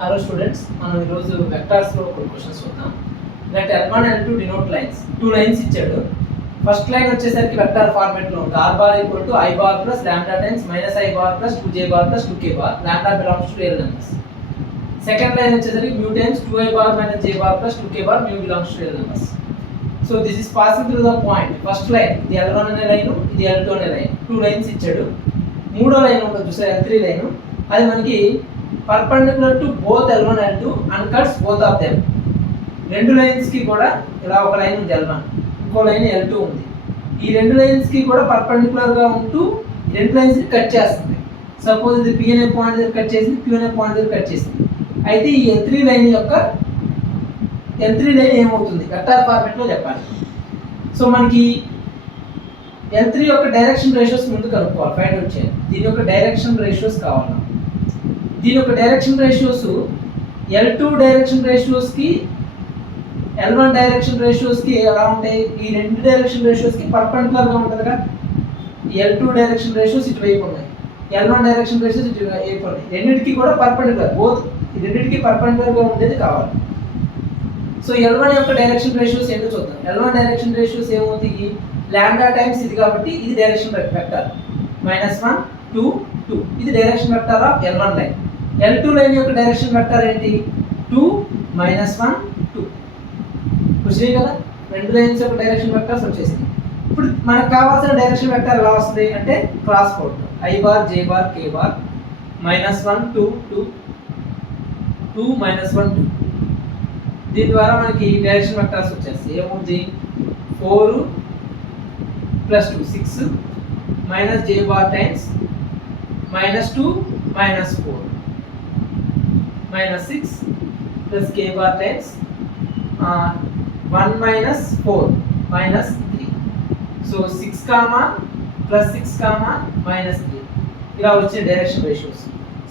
Hello students, మనం ఈరోజు వెక్టార్స్లో కొన్ని క్వశ్చన్స్ చూద్దాం. Let L1 L2 denote lines. 2 lines ఇచ్చాడు. ఫస్ట్ లైన్ వచ్చేసరికి వెక్టార్ ఫార్మేట్లో ఉంటుంది. r bar equal to i bar plus lambda times minus i bar plus 2j bar plus 2k bar, lambda belongs to real numbers. Second line వచ్చేసరికి mu times 2i bar minus j bar plus 2k bar, mu belongs to real numbers. So this is passing through the point. First line ఇది L1 అనే line, ఇది L2 అనే line. 2 lines ఇచ్చాడు. మూడో line ఉంటుంది చూసారు, L3 line. అది మనకి perpendicular to both L1 L2 and cuts both of them. రెండు లైన్స్ కి కూడా ఇలా ఒక లైన్ ఉంది L1, ఇంకో లైన్ L2 ఉంది. ఈ రెండు లైన్స్ కి కూడా పర్పెండిక్యులర్ గా ఉంటూ రెండు లైన్స్ ని కట్ చేస్తుంది. సపోజ్ ఇది P అనే పాయింట్ దగ్గర కట్ చేసింది, Q అనే పాయింట్ దగ్గర కట్ చేసింది. అయితే ఈ L3 లైన్ ఏమవుతుంది వెక్టార్ ఫార్మాట్ లో చెప్పాలి. సో మనకి L3 యొక్క డైరెక్షన్ రేషియోస్ ముందు కనుక్కోవాలి, ఫైండ్ అవుట్ చేయాలి. దీని యొక్క డైరెక్షన్ రేషియోస్ కావాలి. దీని యొక్క direction ratios L2 direction ratios కి L1 డైరెక్షన్ రేషియోస్ కి ఎలా ఉంటాయి? ఈ రెండు డైరెక్షన్ రేషియోస్ కి పర్పెండిక్యులర్ గా ఉంటుంది కదా. L2 డైరెక్షన్ రేషియోస్ ఇటువైపు ఉన్నాయి, L1 డైరెక్షన్ రేషియోస్ ఇటువైపు ఉన్నాయి. రెండింటికి కూడా పర్పెండిక్యులర్, బోత్ రెండింటికి పర్పెండిక్యులర్ గా ఉండేది కావాలి. సో L1 యొక్క డైరెక్షన్ రేషియోస్ ఏంటో చూద్దాం. L1 డైరెక్షన్ రేషియోస్ ఏమవుతాయి? లాంబ్డా టైమ్స్ ఇది కాబట్టి ఇది డైరెక్షన్ వెక్టర్ -1 2 2, ఇది direction vector of L1 line. L2 line యొక్క డైరెక్షన్ వెక్టర్ ఏంటి? 2 -1 2. వచ్చినాయి కదా, రెండు లైన్స్ యొక్క డైరెక్షన్ వెక్టర్స్ వచ్చేసింది. ఇప్పుడు మనకు కావాల్సిన డైరెక్షన్ వెక్టర్ ఎలా వస్తుంది అంటే cross product i bar j bar k bar -1 2 2 2 -1 2. దీని ద్వారా మనకి డైరెక్షన్ వెక్టర్స్ వచ్చేస్తాయి. ఏముంది? 4 + 2 6 j bar times -2 -4 -6 plus k bar times 1 - 4 -3. So 6 + 6 -3 ఇలా వచ్చే డైరెక్షన్ రేషియోస్.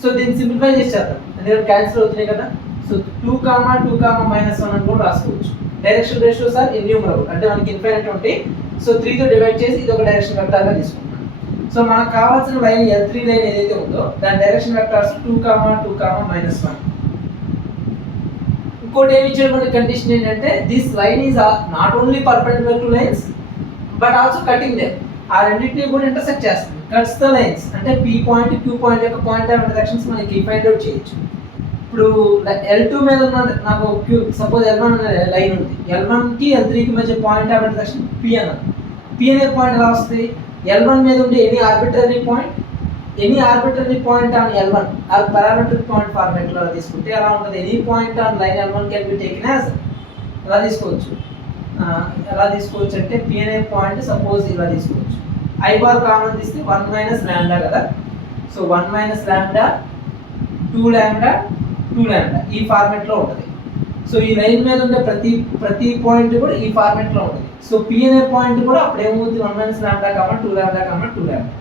సో దీన్ని సింప్లిఫై చేసి చేద్దాం, ఎందుకంటే క్యాన్సిల్ అవుతున్నాయి కదా. సో 2, 2, -1 అని కూడా రాసుకోవచ్చు. డైరెక్షన్ రేషియోస్ ఆర్ ఇన్యూమరబుల్, అంటే మనకి ఇన్ఫైనైట్ ఉంటాయి. సో 3 తో డివైడ్ చేసి ఇది ఒక డైరెక్షన్ వెక్టార్గా తీసుకుంటాం. సో మనకు కావాల్సిన లైన్ L3 లైన్ ఏదైతే ఉందో దాని డైరెక్షన్ వెక్టర్స్ 2, 2, -1. ఇంకోటి ఏమి ఇచ్చాడు మనకి కండిషన్ ఏంటంటే this line is not only perpendicular to lines but also cutting them. ఆ రెండింటిని కూడా ఇంటర్సెక్ట్ చేస్తుంది. కట్స్ ద లైన్స్ అంటే P పాయింట్ Q పాయింట్ యొక్క పాయింట్ ఆఫ్ ఇంటర్సెక్షన్స్ మనకి ఫైండ్ అవుట్ చేయొచ్చు. ఇప్పుడు L2 మీద ఉన్న నాకు Q, సపోజ్ L1 అనే లైన్ ఉంది. L1 కి L3 కి మధ్య పాయింట్ ఆఫ్ ఇంటర్సెక్షన్ P అన్నది. P అనే పాయింట్ ఎలా వస్తుంది? L1 మీద ఉండే any arbitrary point on L1 or parametric point format లో తీసుకుంటే ఎలా ఉంటుంది? Any point on line L1 can be taken as ఎలా తీసుకోవచ్చు అంటే P అనే పాయింట్ సపోజ్ ఇలా తీసుకోవచ్చు. i బార్ కామన్ తీస్తే 1 - లాంబ్డా కదా. సో 1 - లాంబ్డా 2 లాంబ్డా 2 లాంబ్డా ఈ ఫార్మాట్ లో ఉంటుంది. సో ఈ లైన్ మీద ఉండే ప్రతి పాయింట్ కూడా ఈ ఫార్మాట్ లో ఉంటుంది. సో P అనే పాయింట్ కూడా అప్పుడు ఏమవుతుంది? 1 - లాంబ్డా 2 లాంబ్డా 2 లాంబ్డా.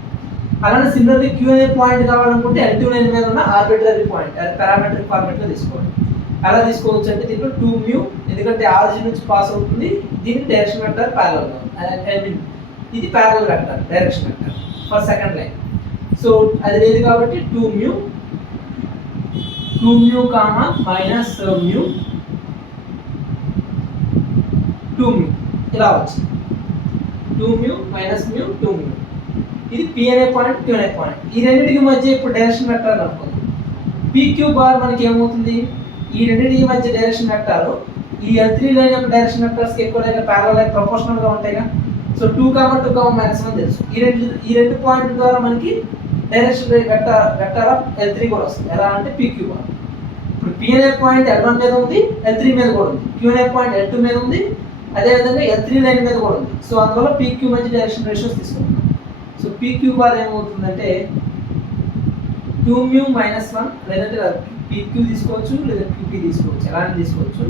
అలానే సిమిలర్లీ Q అనే పాయింట్ కావాలనుకుంటే L2 లైన్ మీద ఉన్న ఆర్బిట్రరీ పాయింట్ అది పారామెట్రిక్ ఫార్మాట్ లో తీసుకోవాలి. అలా తీసుకోవచ్చు అంటే దీంట్లో 2μ, ఎందుకంటే ఆరిజిన్ నుంచి పాస్ అవుతుంది. దీని డైరెక్షన్ వెక్టర్ ప్యారలల్ గా, ఐ మీన్ ఇది parallel vector, direction vector for second line. So అది లేదు కాబట్టి 2μ -μ 2μ ఇలా వచ్చింది. 2μ -μ 2μ. ఇది P అనే పాయింట్ Q అనే పాయింట్. ఈ రెండింటికి మధ్య ఇప్పుడు డైరెక్షన్ వెక్టర్ అనుకుందాం. PQ బార్ మనకి ఏమవుతుంది? ఈ రెండింటికి మధ్య డైరెక్షన్ వెక్టర్ ఈ L3 లైన్ యొక్క డైరెక్షన్ వెక్టర్స్ కి ఎక్కువ ప్యారలల్ ప్రపోర్షనల్ గా ఉంటాయిగా. సో 2, 2, -1 తెలుసు. ఈ రెండు పాయింట్ల ద్వారా మనకి డైరెక్షన్ వెక్టర్ ఆఫ్ L3 కూడా వస్తుంది. ఎలా అంటే PQ బార్. ఇప్పుడు P అనే పాయింట్ L1 మీద ఉంది, L3 మీద కూడా ఉంది. Q అనే పాయింట్ L2 మీద ఉంది, అదే విధంగా L3 లైన్ మీద కూడా ఉంది. సో అందువల్ల PQ మధ్య డైరెక్షన్ రేషియోస్ తీసుకుంటాం. సో PQ బార్ ఏమవుతుందంటే 2μ -1, లేదంటే PQ తీసుకోవచ్చు లేదా QP తీసుకోవచ్చు, ఎలాంటి తీసుకోవచ్చు.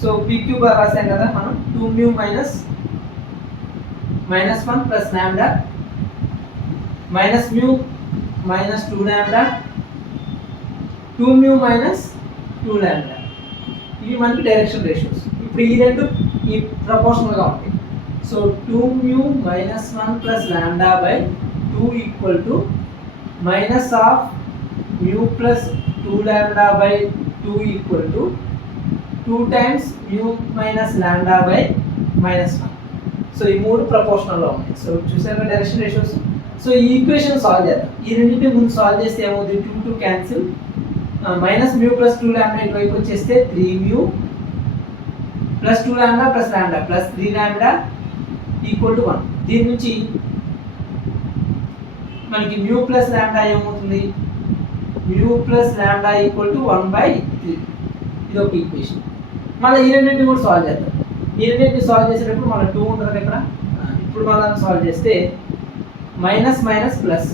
సో PQ బార్ రాసాం కదా మనం. 2μ -1 + లాంబ్డా -μ -2 లాంబ్డా 2μ -2 లాంబ్డా. ఇవి మనకి డైరెక్షన్ రేషియోస్. ఇప్పుడు ఈ రెండు ఈ ప్రపోర్షనల్ గా ఉంటాయి. So 2μ -1 + lambda 2 equal to -μ + 2 lambda by 2 2 equal to 2 times mu minus lambda by -1. So ఈ మూడు ప్రపోర్షనల్లో ఉన్నాయి. సో చూసారు డైరెక్షన్ రేషియోస్. సో ఈ ఈక్వేషన్ సాల్వ్ చేద్దాం. ఈ రెండింటి ముందు సాల్వ్ చేస్తే ఏమవుతుంది, 2 cancel, minus mu plus 2 lambda ఇటువైపు వచ్చేస్తే 3 mu plus 2 lambda plus lambda plus 3 lambda equal to 1. దీని నుంచి మనకి మ్యూ ప్లస్ లాండా ఏమవుతుంది, మ్యూ ప్లస్ లాండా ఈక్వల్ టు 1/3. ఇది ఒక ఈక్వేషన్. మళ్ళీ ఈ రెండింటిని కూడా సాల్వ్ చేద్దాం. ఈ రెండింటిని సాల్వ్ చేసేటప్పుడు మళ్ళీ 2 ఉంటుంది ఇక్కడ. ఇప్పుడు మళ్ళీ సాల్వ్ చేస్తే minus minus plus.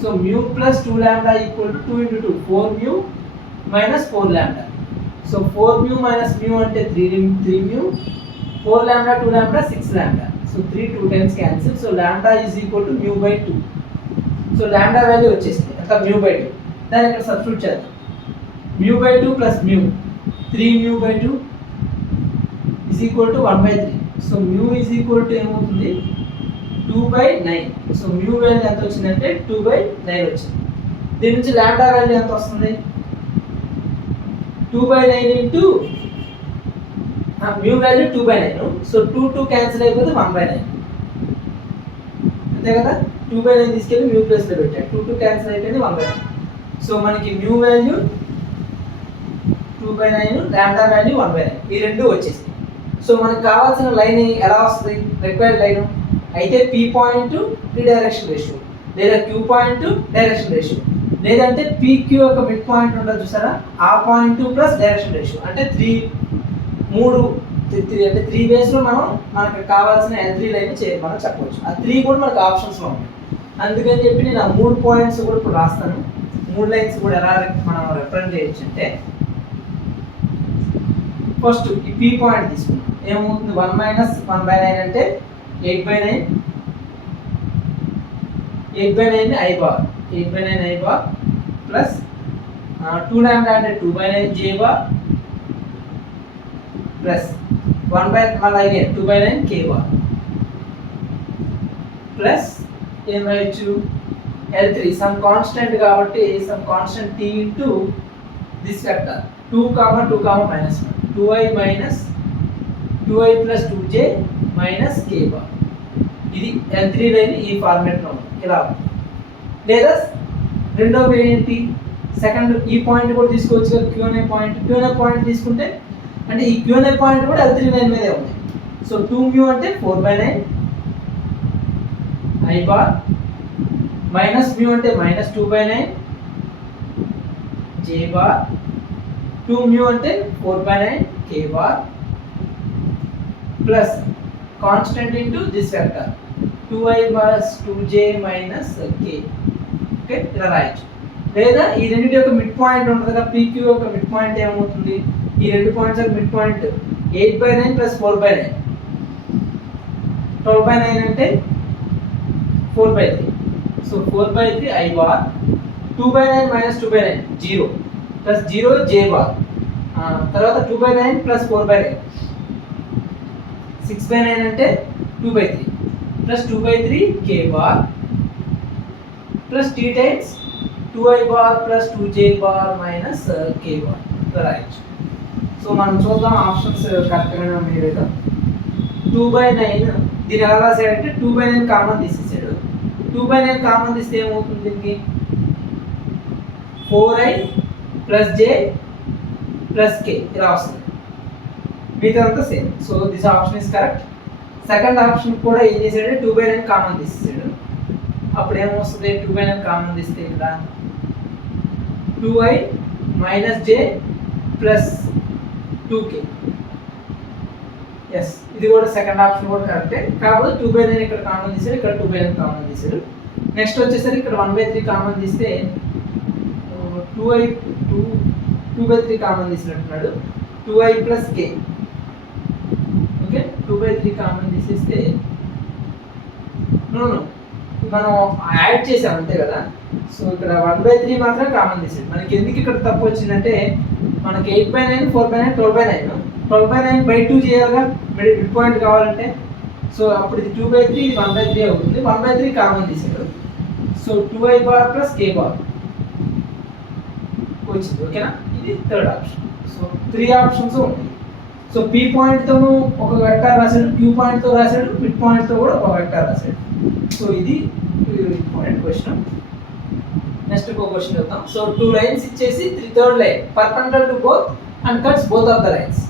So mu plus 2 lambda equal to 2 × 2 4 mu minus 4 lambda. So 4 mu minus mu అంటే 3 mu, 4 lambda 2 lambda 6 lambda. So 3 2 times cancel. So lambda is equal to mu by 2. So lambda value వచ్చేసింది అంత mu by 2. దాన్ని ఇక్కడ substitute చేద్దాం. Mu by 2 plus mu 3 mu by 2 is equal to 1/3. So mu is equal to ఏమవుతుంది 2/9. So mu value ఎంత వచ్చిందంటే 2/9 వచ్చింది. దీని నుంచి లాండా వాల్యూ ఎంత వస్తుంది, 2/9 into mu value 2/9. So 2 cancel అయిపోతే 1/9 అంతే కదా. 2/9 తీసుకెళ్ళి మ్యూ ప్లేస్లో పెట్టాడు. 2 క్యాన్సిల్ అయిపోయింది 1/9. సో మనకి మ్యూ వాల్యూ 2/9, లాండా వాల్యూ 1/9, ఈ రెండు వచ్చేసింది. సో మనకు కావాల్సిన లైన్ ఎలా వస్తుంది, రిక్వైర్డ్ లైన్ అయితే P point P direction ratio, లేదా క్యూ పాయింట్ డైరెక్షన్ రేషియో, లేదంటే పీక్యూ యొక్క మిడ్ పాయింట్ ఉంటుంది చూసారా, ఆ పాయింట్ ప్లస్ డైరెక్షన్ రేషియో. అంటే 3 వేస్లో మనకు కావాల్సిన L3 లైన్ మనం చెప్పవచ్చు. ఆ 3 కూడా మనకు ఆప్షన్స్లో ఉన్నాయి. అందుకని చెప్పి నేను ఆ 3 పాయింట్స్ కూడా ఇప్పుడు రాస్తాను. 3 లైన్స్ కూడా ఎలా మనం రిప్రజెంట్ చేయొచ్చు అంటే, ఫస్ట్ ఈ పీ పాయింట్ తీసుకున్నాం. ఏమవుతుంది 1 - 1/9 అంటే 8/9. 8/9 I bar, 8/9 I bar plus 2 లాండా అంటే 2/9 జే బార్ ప్లస్ 2/9 కే బార్ ప్లస్ ఏం రాయొచ్చు L3 సమ్ కాన్స్టెంట్ కాబట్టి some constant t into this vector 2, 2, -1 2i plus 2j minus k bar. ఇది L3 లైన్ ఈ ఫార్మాట్లో ఉంది. ఇలా లేదా రెండో ఏంటి, సెకండ్ ఈ పాయింట్ కూడా తీసుకోవచ్చు కదా, క్యూఎన్ఏ పాయింట్ తీసుకుంటే అంటే ఈ క్యూఎన్ఏ పాయింట్ కూడా L3 లైన్ మీదే ఉంది. సో 2 మ్యూ అంటే 4/9 ఐ బార్ మైనస్ మ్యూ అంటే -2/9 జే బార్, 2 మ్యూ అంటే 4/9 k bar plus constant into this vector 2i plus 2j minus k. Okay, ఇలా రాయొచ్చు. లేదా ఈ రెండింటి యొక్క మిడ్ పాయింట్ ఉంటుంది కదా, పీక్యూ యొక్క మిడ్ పాయింట్ ఏమవుతుంది, ఈ రెండు పాయింట్స్ యొక్క మిడ్ పాయింట్ 8/9 ప్లస్ 4/9, 12/9 అంటే 4/3. So 4/3 i bar, 2/9 - 2/9 0 plus 0 j bar, తర్వాత 2/9 ప్లస్ 4/9 6/9 అంటే 2/3 plus 2/3 k bar plus t times 2i bar plus 2j bar minus k bar రాయొచ్చు. సో మనం చూద్దాం ఆప్షన్స్ కరెక్ట్గానే ఉన్నాయి లేదా. 2/9 దీని ఎలా రాశాడంటే 2/9 కామన్ తీసేసాడు. 2/9 కామన్ తీస్తే ఏమవుతుంది, దీనికి 4i plus j plus k ఇలా వస్తుంది. మిగతాదంతా same. So this option is correct. Second option కూడా ఏం చేశాడు, 2/9 కామన్ తీసేసాడు. అప్పుడు ఏమొస్తుంది, 2/9 కామన్ తీస్తే ఇక్కడ 2i minus j plus 2k. Yes, ఇది కూడా సెకండ్ ఆప్షన్ కూడా కరెక్టే. కాకపోతే 2/9 ఇక్కడ కామన్ తీసాడు, ఇక్కడ 2/9 కామన్ తీసాడు. నెక్స్ట్ వచ్చేసరికి ఇక్కడ 1/3 కామన్ తీస్తే 2/3 కామన్ తీసినట్టున్నాడు, 2i plus k. Okay, 2/3 common తీసేస్తే మనం యాడ్ చేసాం అంతే కదా. సో ఇక్కడ 1/3 మాత్రం కామన్ తీసాడు. మనకి ఎందుకు ఇక్కడ తప్పు వచ్చిందంటే, మనకి 8/9 4/9 12/9 బై 2 చేయాలిగా మిడ్ పాయింట్ కావాలంటే. సో అప్పుడు ఇది 2/3 ఇది 1/3 అవుతుంది. 1/3 కామన్ తీసాడు. So 2i bar plus k bar వచ్చింది. ఓకేనా, ఇది థర్డ్ ఆప్షన్. సో 3 ఆప్షన్స్ ఉంటాయి. సో పీ పాయింట్తోనూ ఒక వెక్టార్ రాశాడు, క్యూ పాయింట్తో రాశాడు, మిడ్ పాయింట్తో కూడా ఒక వెక్టార్ రాశాడు. సో ఇది ఇంపార్టెంట్ క్వశ్చన్. నెక్స్ట్ ఇంకో క్వశ్చన్ చూద్దాం. సో 2 లైన్స్ ఇచ్చేసి third line perpendicular to both and cuts both of the lines.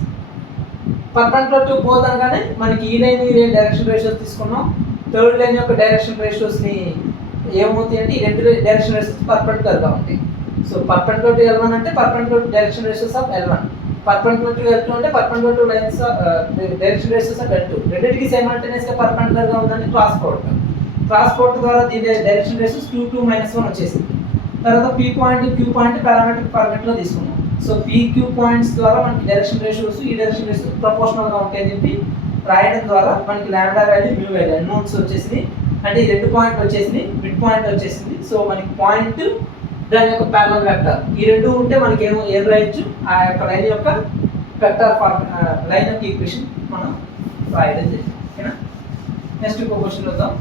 Perpendicular to both అనగానే మనకి ఈ లైన్ డైరెక్షన్ రేషియోస్ తీసుకున్నాం. థర్డ్ లైన్ యొక్క డైరెక్షన్ రేషియోస్ని ఏమవుతాయి అంటే ఈ రెండు డైరెక్షన్ రేషియోస్ పర్పెండిక్యులర్గా ఉంటాయి. సో పర్పెండిక్యులర్ టు L1 అంటే perpendicular direction ratios of L1, perpendicular to L2 అంటే perpendicular to lines direction ratios of L2. రెండింటికి సైమల్టేనియస్గా పర్పెండిక్యులర్గా ఉందంటే క్రాస్ ప్రోడక్ట్. క్రాస్ ప్రోడక్ట్ ద్వారా దీని డైరెక్షన్ రేషియోస్ 2 2 -1 వచ్చేసింది. తర్వాత P point Q point parametric ఫార్మాట్లో తీసుకున్నాం. సో పీ క్యూ పాయింట్స్ ద్వారా మనకి డైరెక్షన్ రేషియోస్ ఈ డైరెక్షన్ రేషియోస్ ప్రపోర్షనల్గా ఉంటాయని చెప్పి రాయడం ద్వారా మనకి lambda value mu value unknowns వచ్చేసింది. అంటే ఈ 2 పాయింట్ వచ్చేసింది, మిడ్ పాయింట్ వచ్చేసింది. సో మనకి పాయింట్ దాని యొక్క ప్యారలల్ వెక్టర్ ఈ రెండు ఉంటే మనకి ఏం రాయొచ్చు, ఆ యొక్క లైన్ యొక్క వెక్టర్ లైన్ యొక్క ఈక్వేషన్ మనం రాయడం చేసాం. ఓకేనా, నెక్స్ట్ ఇంకో క్వశ్చన్ చూద్దాం.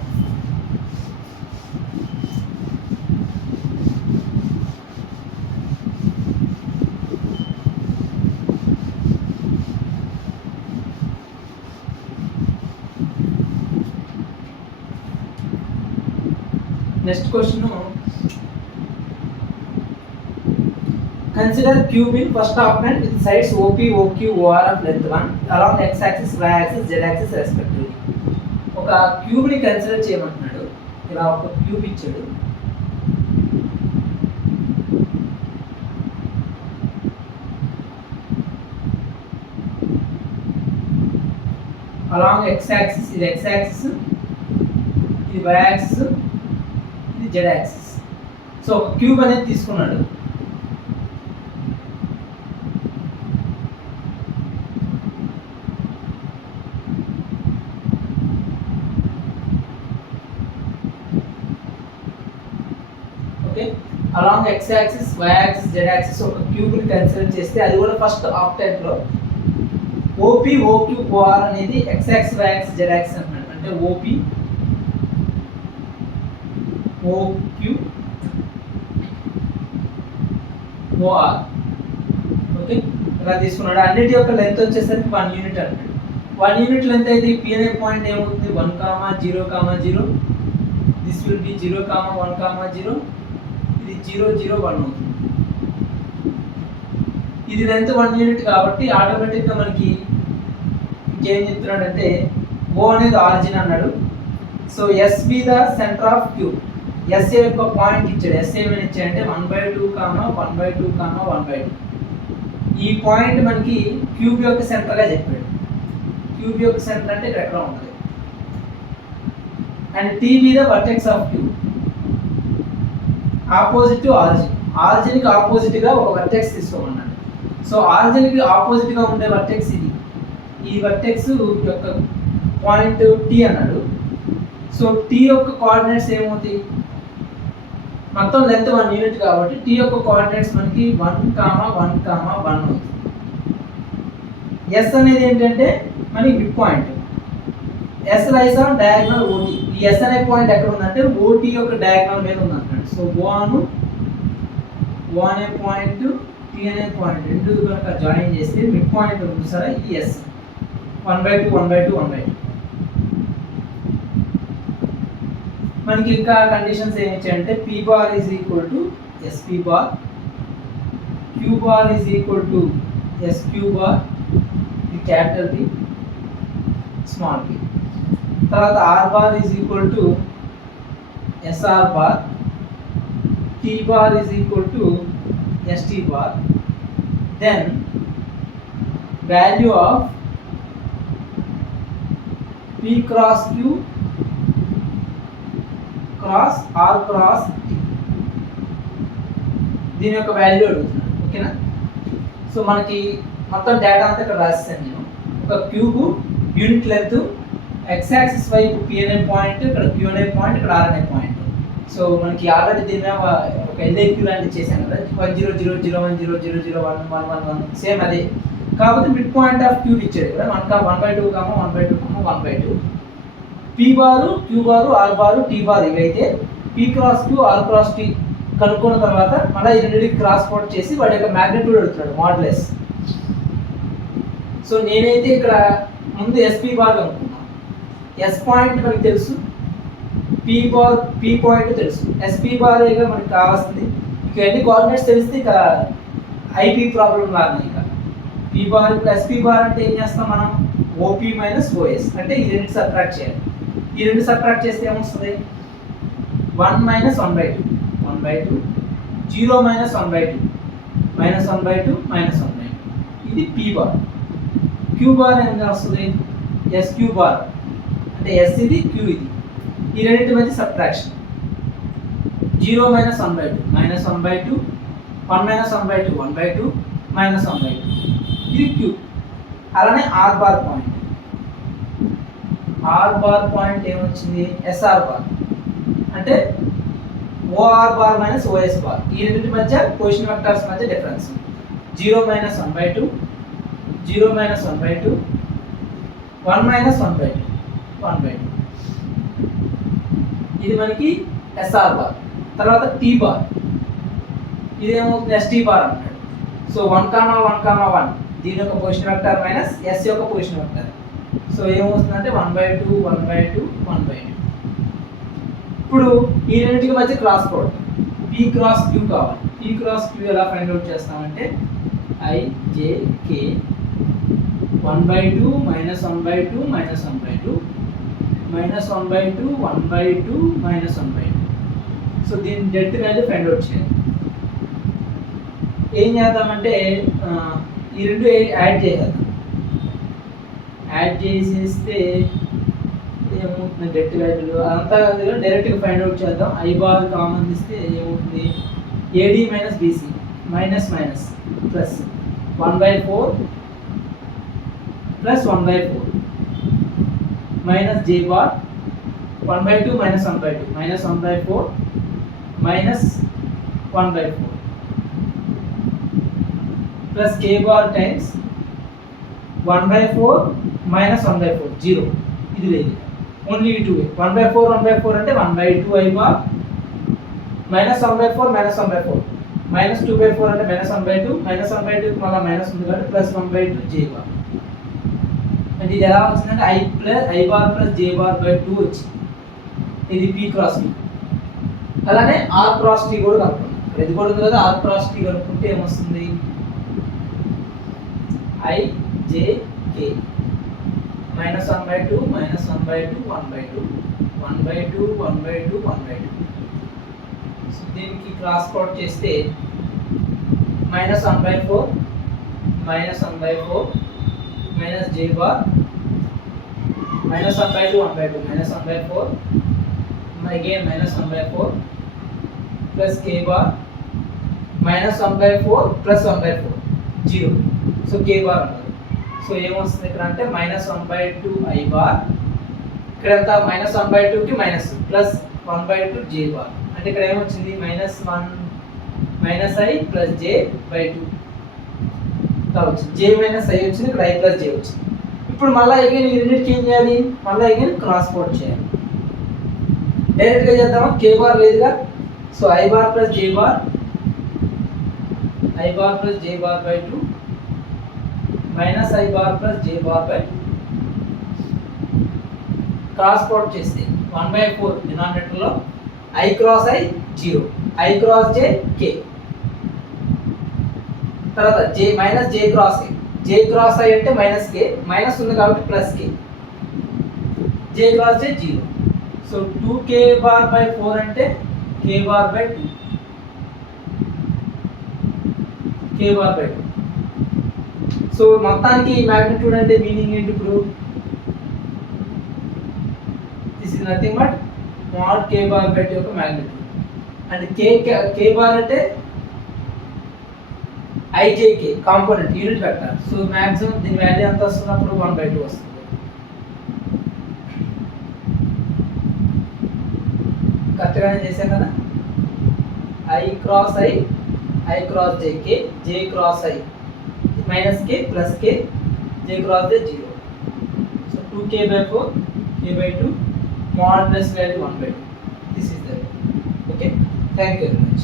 Next question, consider cube in first operant with sides OP, OQ, OR of length 1 along x axis, y axis, z axis respectively. ఒక క్యూబ్ ని కన్సిడర్ చేయమంటున్నాడు. ఇలా ఒక క్యూబ్ ఇచ్చాడు. అలాంగ్ x యాక్సిస్, ఇది x యాక్సిస్, ఇది y axis, ఇది z axis. So ఒక క్యూబ్ అనేది తీసుకున్నాడు. Along x axis, y axis, z axis ఒక క్యూబ్ ని కన్సిడర్ చేస్తే అది కూడా ఫస్ట్ ఆప్టెంట్ లో OP, OQ, OR అనేది x axis, y axis, z axis అంటున్నాడు. అంటే OP, OQ, OR. ఓకే, ఇలా తీసుకున్నాడు. అన్నిటి యొక్క లెంత్ వచ్చేసరికి 1 యూనిట్ అంటాడు. 1 యూనిట్ లెంత్ అయితే P అనే పాయింట్ ఏమవుతుంది, 1, 0, 0. This will be 0, 1, 0. ఇది 0, 0, 1 అవుతుంది. ఇది లెంత్ 1 యూనిట్ కాబట్టి ఆటోమేటిక్గా మనకి ఇంకేం చెప్తున్నాడంటే O అనేది ఆరిజిన్ అన్నాడు. So S be the centre of cube. S యొక్క పాయింట్ ఇచ్చాడు. S ఏమైనా ఇచ్చాడంటే 1/2, 1/2, 1/2. ఈ పాయింట్ మనకి క్యూబ్ యొక్క సెంటర్గా చెప్పాడు. క్యూబ్ యొక్క సెంటర్ అంటే ఇక్కడ ఎక్కడ ఉంటుంది. And T be the vertex of cube. Opposite to origin. ఆరిజిన్కి ఆపోజిట్గా ఒక వర్టెక్స్ తీసుకోమన్నాడు. సో ఆరిజిన్కి ఆపోజిట్గా ఉండే వర్టెక్స్ ఇది. ఈ వర్టెక్స్ యొక్క పాయింట్ T అన్నాడు. సో T యొక్క కోఆర్డినేట్స్ ఏమవుతాయి, మొత్తం లెంత్ 1 యూనిట్ కాబట్టి T యొక్క కోఆర్డినేట్స్ మనకి 1, 1, 1 అవుతుంది. S అనేది ఏంటంటే మనకి mid point. S lies on diagonal OT. ఈ S అనే పాయింట్ ఎక్కడ ఉందంటే OT యొక్క డయాగ్నల్ మీద ఉంది అంటాడు. సో O అనే పాయింట్, T అనే పాయింట్ రెండు కనుక జాయిన్ చేస్తే మిడ్ పాయింట్ ఉంది సరే, ఇది S. 1/2, 1/2, 1/2. మనకి ఇంకా కండిషన్స్ ఏమి ఇచ్చాయంటే P bar is equal to SP bar, Q bar is equal to SQ bar, ఇది క్యాపిటల్ P, స్మాల్ p. తర్వాత R bar is equal to SR bar, T bar is equal to ST bar. Then value of P cross Q cross R cross T, దీని యొక్క value అడుగుతున్నాను. ఓకేనా, so మనకి మొత్తం data అంతా ఇక్కడ రాస్తాను నేను. ఒక cube unit length, x axis వైపు P అనే పాయింట్, ఇక్కడ Q అనే పాయింట్, ఇక్కడ R అనే పాయింట్. సో మనకి ఆల్రెడీ దీని మీద ఒక LAQ లాంటిది చేశాను కదా, 1 0 0 0 1 0 0 0 1 1 1 1 సేమ్ అదే. కాకపోతే మిడ్ పాయింట్ ఆఫ్ క్యూబ్ ఇచ్చాడు కదా, 1/2, 1/2, 1/2. P బారు, Q బారు, R బారు, T బార్ ఇవైతే P cross Q, R cross T కనుక్కున్న తర్వాత మళ్ళీ ఈ రెండింటికి క్రాస్ ప్రోడక్ట్ చేసి వాటి యొక్క మ్యాగ్నిట్యూడ్ అడుగుతున్నాడు మాడ్యులస్. సో నేనైతే ఇక్కడ ముందు ఎస్పీ బార్ కనుక్కున్నాను. ఎస్ పాయింట్ మనకి తెలుసు, పీ పాయింట్ తెలుసు, ఎస్పీ బార్ ఇక మనకి కావాల్సింది. ఇక ఎన్ని కోఆర్డినేట్స్ తెలిస్తే ఇక ఐపీ ప్రాబ్లం లాగా. ఇక పీ బార్ ఇప్పుడు ఎస్పీ బార్ అంటే ఏం చేస్తాం మనం, ఓపీ మైనస్ ఓఎస్ అంటే ఈ రెండు సబ్ట్రాక్ట్ చేయాలి. ఈ రెండు సబ్ట్రాక్ట్ చేస్తే ఏమొస్తుంది, 1 మైనస్ 1/2, 1/2, 0 మైనస్ 1/2, మైనస్ 1/2, మైనస్ 1/2. ఇది పీ బార్. క్యూ బార్ ఏం వస్తుంది, ఎస్ క్యూ బార్ అంటే ఎస్ ఇది, క్యూ ఇది. ఈ రెండింటి మధ్య subtraction. 0 minus 1/2, minus 1/2, 1 minus 1/2, 1/2, minus 1/2. ఇది క్యూ. అలానే R bar point. R bar point ఏమొచ్చింది, ఎస్ఆర్ బార్ అంటే OR bar minus OS bar. ఈ రెండింటి మధ్య పొజిషన్ వెక్టర్స్ మధ్య డిఫరెన్స్. 0 minus 1/2, 0 minus 1/2, 1 minus 1/2, 1/2. ఇది మనకి ఎస్ఆర్ బార్. తర్వాత టీ బార్, ఇదేమవుతుంది ఎస్టీ బార్ అంటాడు. సో 1,1,1 దీని యొక్క పొజిషన్ వెక్టర్ మైనస్ ఎస్ యొక్క పొజిషన్ వెక్టర్. సో ఏమవుతుందంటే 1/2, 1/2, 1/2. ఇప్పుడు ఈ రెండింటికి మధ్య cross product P cross Q కావాలి. పీ క్రాస్ క్యూ ఎలా ఫైండ్ అవుట్ చేస్తామంటే IJK 1/2 minus 1/2 minus 1/2 minus 1/2 1/2 minus 1/2. So దీని డెప్త్ వాల్యూ ఫైండ్ అవుట్ చేయాలి. ఏం చేద్దామంటే ఈ రెండు యాడ్ చేయాలి. యాడ్ చేసేస్తే ఏమవుతుంది, డెప్త్ వాల్యూలు అంతా డైరెక్ట్గా ఫైండ్ అవుట్ చేద్దాం. ఐ బార్ కామన్ ఇస్తే ఏమవుతుంది, AD minus BC minus minus plus 1/4 plus 1/4 minus j bar 1/2 minus 1/2 minus 1/4 minus 1/4 plus k bar times 1/4 minus 1/4 0. ఇది లేదు, ఓన్లీ 2. 1/4 1/4 అంటే 1/2 I bar minus 1/4 minus 1/4 minus 2/4 అంటే మైనస్ 1/2 మైనస్ 1/2 మళ్ళీ minus ఉంది కాబట్టి ప్లస్ 1/2 జే bar. అంటే ఇది ఎలా వచ్చిందంటే I bar plus j bar by 2 వచ్చింది. ఇది పీ క్రాస్ టీ. అలానే ఆర్ క్రాస్ టీ కూడా కనుక్కుంటాం. ఇది కూడా ఉంది కదా, ఆర్ క్రాస్ టీ కనుక్కుంటే ఏమొస్తుంది, ఐజేకే మైనస్ 1/2 మైనస్ 1/2 1/2 1/2 1/2 1/2. సో దీనికి క్రాస్ ప్రోడక్ట్ చేస్తే minus 1/4 minus 1/4 minus j bar minus 1/2 1/2 minus 1/4 again minus 1/4 plus k bar minus 1/4 plus 1/4 0. So k bar అంటారు. సో ఏమొస్తుంది ఇక్కడ అంటే -1/2 i bar, ఇక్కడ ఎంత -1/2 కి మైనస్ ప్లస్ 1/2 j bar. అంటే ఇక్కడ ఏమొచ్చింది -1 - i plus j by 2 కావచ్చు. j - i వచ్చింది, ఇక్కడ i plus j వచ్చింది. ఇప్పుడు మళ్ళీ అగైన్ ఈ రెండింటికి ఏం చేయాలి, మళ్ళీ అగైన్ క్రాస్ ప్రోడక్ట్ చేయాలి. డైరెక్ట్గా చేద్దామా, కే బార్ లేదుగా. So i bar plus j bar by 2 minus i bar plus j bar by 2. Cross product చేస్తే 1/4 డినామినేటర్లో i cross i 0, i cross j k, తర్వాత j minus j cross i. J cross i అంటే minus k, minus ఉంది కాబట్టి plus k, j cross j 0. So 2k bar by 4 అంటే k bar by 2, k bar by 2. So మొత్తానికి ఈ magnitude అంటే meaning ఏంటి ఇప్పుడు, this is nothing but mod k bar by 2 యొక్క మ్యాగ్నిట్యూడ్. అంటే k bar అంటే ijk component unit vector. So maximum దీని వాల్యూ ఎంత వస్తున్నప్పుడు 1/2 వస్తుంది. కరెక్ట్గానే చేసాం కదా. I cross cross J cross I minus K plus k, j cross j 0. So 2k by 4 k by 2 mod plus value 1/2. This is the okay. Thank you very much.